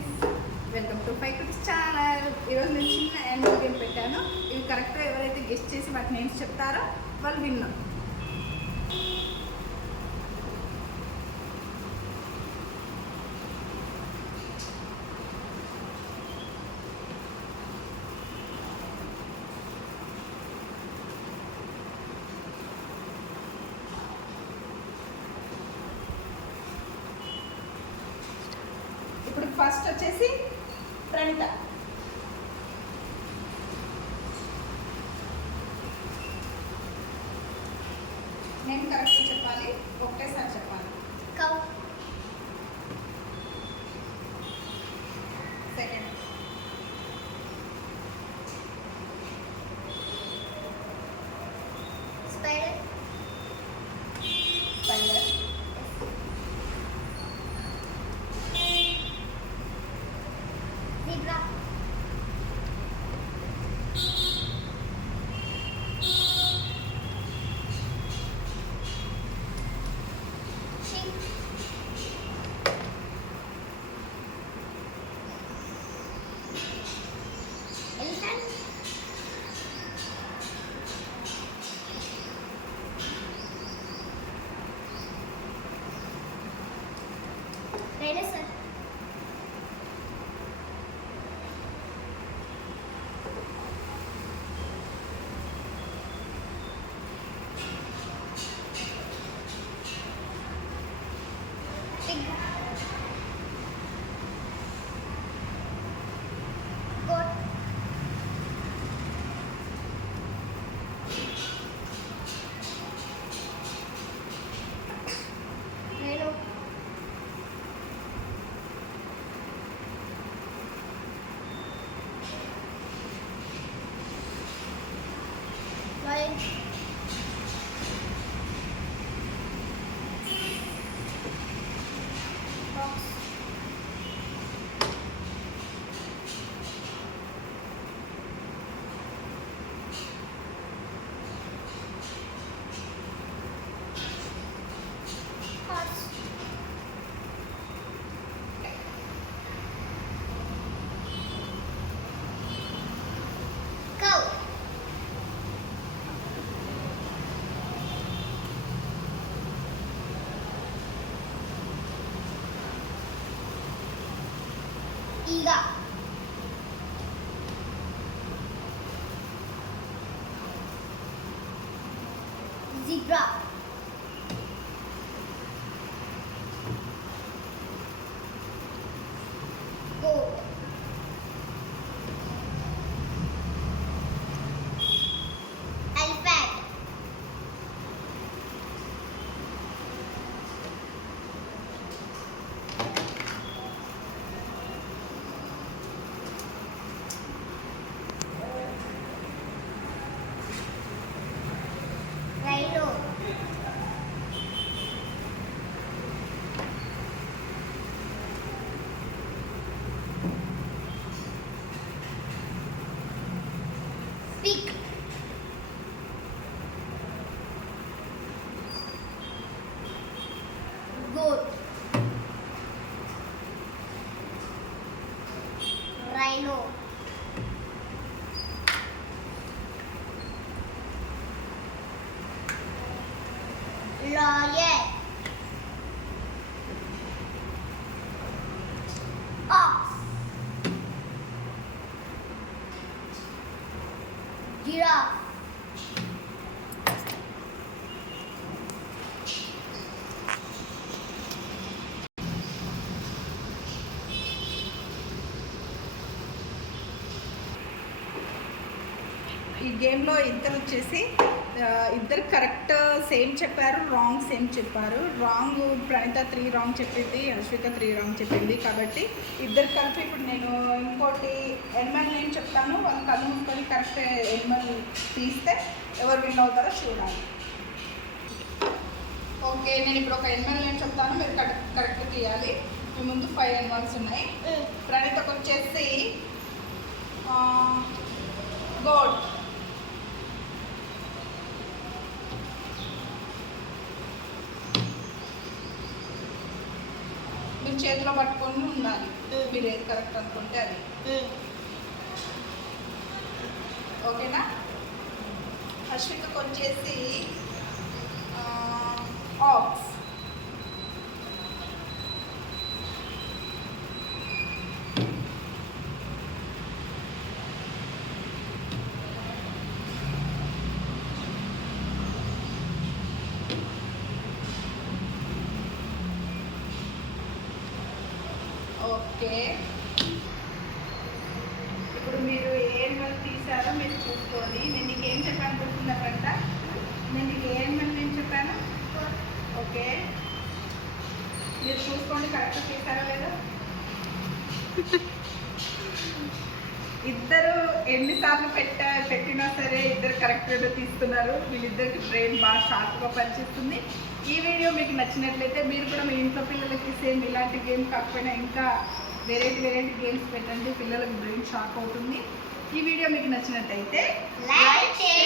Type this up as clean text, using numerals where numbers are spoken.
Friends, welcome to five cooks channel. ఈరోజు నేను చిన్న యాన్యువల్ గేమ్ పెట్టాను. ఇవి కరెక్ట్గా ఎవరైతే గెస్ట్ చేసి వాటి నేమ్స్ చెప్తారో వాళ్ళు విన్నారు. ఇప్పుడు ఫస్ట్ వచ్చేసి ప్రణిత. నేను కరెక్ట్ చెప్పాలి, ఒకటేసారి చెప్పాలి. Cow. Second spider. Spider. Zebra. షింక్. Elephant. Dinosaur. Pig. Goat. Rhino. Lion. Fox. Horse. Cow. ఈగ. Zebra. Goat. Elephant. Rhino. Pig. Goat. Rhino. Lion. Ox. Giraffe. ఈ గేమ్లో ఇద్దరు వచ్చేసి ఇద్దరు కరెక్ట్ సేమ్ చెప్పారు, రాంగ్ సేమ్ చెప్పారు. రాంగ్ ప్రణిత 3 రాంగ్ చెప్పింది, అశ్విత 3 రాంగ్ చెప్పింది. కాబట్టి ఇద్దరు కలిపి ఇప్పుడు నేను ఇంకోటి ఎనిమల్ నేమ్ చెప్తాను. వాళ్ళు కనుక్కొని కరెక్ట్ ఎనిమల్ తీస్తే ఎవరు విన్ అవుతారో చూడాలి. ఓకే, నేను ఇప్పుడు ఒక ఎనిమల్ నేమ్ చెప్తాను, మీరు కరెక్ట్ తీయాలి. మీ ముందు 5 ఎనిమల్స్ ఉన్నాయి. ప్రణితకు వచ్చేసి గోడ్. మీరు చేతిలో పట్టుకొని ఉండాలి. మీరు ఏది కరెక్ట్ అనుకుంటే అది. ఓకేనా? అశ్వికకు వచ్చేసి ఆక్స్. ఓకే, ఇప్పుడు మీరు ఏ యానిమల్ తీసారో మీరు చూసుకోండి. నేను నీకు ఏం చెప్పాను గుర్తుందట? నేను నీకు ఏ యానిమల్ నేను చెప్పాను? ఓకే, మీరు చూసుకోండి కరెక్ట్ తీసారో లేదో. ఇద్దరు ఎన్నిసార్లు పెట్టినా సరే ఇద్దరు కరెక్ట్గా తీస్తున్నారు. వీళ్ళిద్దరికి బ్రెయిన్ బాగా షార్ప్గా పనిచేస్తుంది. ఈ వీడియో మీకు నచ్చినట్లయితే మీరు కూడా మీ ఇంట్లో పిల్లలకి సేమ్ ఇలాంటి గేమ్ కాకపోయినా ఇంకా వెరైటీ గేమ్స్ పెట్టండి. పిల్లలకి బ్రెయిన్ షార్ప్ అవుతుంది. ఈ వీడియో మీకు నచ్చినట్లయితే లైక్ చేయండి.